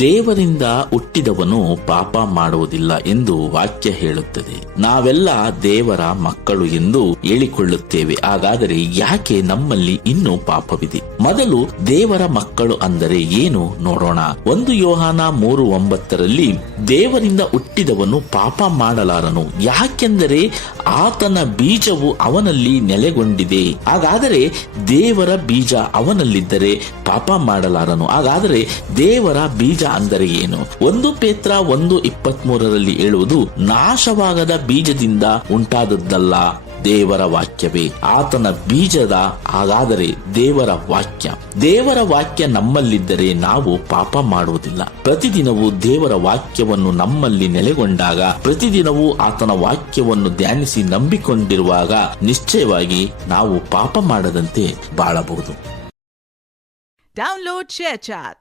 ದೇವರಿಂದ ಹುಟ್ಟಿದವನು ಪಾಪ ಮಾಡುವುದಿಲ್ಲ ಎಂದು ವಾಕ್ಯ ಹೇಳುತ್ತದೆ. ನಾವೆಲ್ಲ ದೇವರ ಮಕ್ಕಳು ಎಂದು ಹೇಳಿಕೊಳ್ಳುತ್ತೇವೆ. ಹಾಗಾದರೆ ಯಾಕೆ ನಮ್ಮಲ್ಲಿ ಇನ್ನೂ ಪಾಪವಿದೆ? ಮೊದಲು ದೇವರ ಮಕ್ಕಳು ಅಂದರೆ ಏನು ನೋಡೋಣ. 1 ಯೋಹಾನ 3:9 ದೇವರಿಂದ ಹುಟ್ಟಿದವನು ಪಾಪ ಮಾಡಲಾರನು, ಯಾಕೆಂದರೆ ಆತನ ಬೀಜವು ಅವನಲ್ಲಿ ನೆಲೆಗೊಂಡಿದೆ. ಹಾಗಾದರೆ ದೇವರ ಬೀಜ ಅವನಲ್ಲಿದ್ದರೆ ಪಾಪ ಮಾಡಲಾರನು. ಹಾಗಾದರೆ ದೇವರ ಬೀಜ ಅಂದರೆ ಏನು? 1 ಪೇತ್ರ 1:23 ಹೇಳುವುದು, ನಾಶವಾಗದ ಬೀಜದಿಂದ ಉಂಟಾದದ್ದಲ್ಲ ದೇವರ ವಾಕ್ಯವೇ, ಆತನ ಬೀಜದ. ಹಾಗಾದರೆ ದೇವರ ವಾಕ್ಯ ನಮ್ಮಲ್ಲಿದ್ದರೆ ನಾವು ಪಾಪ ಮಾಡುವುದಿಲ್ಲ. ಪ್ರತಿದಿನವೂ ದೇವರ ವಾಕ್ಯವನ್ನು ನಮ್ಮಲ್ಲಿ ನೆಲೆಗೊಂಡಾಗ, ಪ್ರತಿದಿನವೂ ಆತನ ವಾಕ್ಯವನ್ನು ಧ್ಯಾನಿಸಿ ನಂಬಿಕೊಂಡಿರುವಾಗ ನಿಶ್ಚಯವಾಗಿ ನಾವು ಪಾಪ ಮಾಡದಂತೆ ಬಾಳಬಹುದು. Download ShareChat.